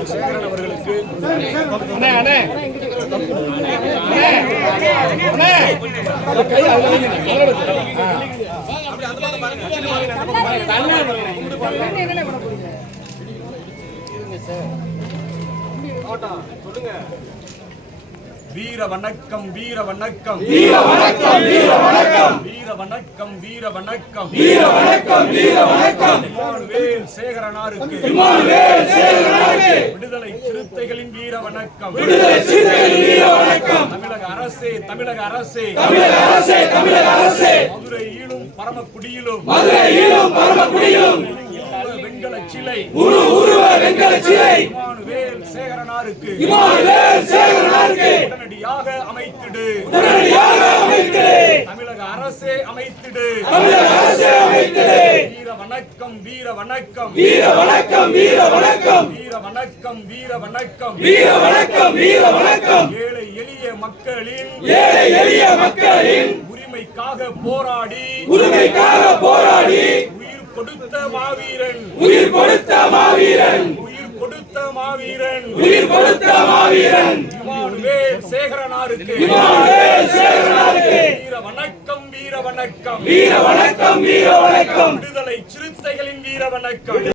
இமானுவேல் சேகரன் அவர்களுக்கு வீர வணக்கம் வீர வணக்கம் வீர வணக்கம் வீர வணக்கம் வீர வணக்கம் வீர வணக்கம் வீர வணக்கம் வீர வணக்கம் இமானுவேல் சேகரனாருக்கு விடுதலை சிறுத்தைகளின் வீர வணக்கம் விடுதலை சிறுத்தைகளின் வீர வணக்கம் தமிழக அரசே தமிழக அரசே தமிழக அரசே தமிழக அரசே மதுரை ஈழும் பரமக்குடியிலும் வெண்கல சிலை உருவ வெண்கல சிலை இமானுவேல் சேகரனாருக்கு உடனடியாக அமைத்திடு தமிழக அரசே அமைத்திடு வீர வணக்கம் வீர வணக்கம் வீர வணக்கம் வீர வணக்கம் வீர வணக்கம் வீர வணக்கம் வீர வணக்கம் வீர வணக்கம் ஏழை எளிய மக்களின் உரிமைக்காக போராடி உயிர் கொடுத்த மாவீரன் இமானுவேல் சேகரனாருக்கு வீர வணக்கம் வீர வணக்கம் வீர வணக்கம் வீர வணக்கம் விடுதலை சிறுத்தைகளின் வீர வணக்கம்.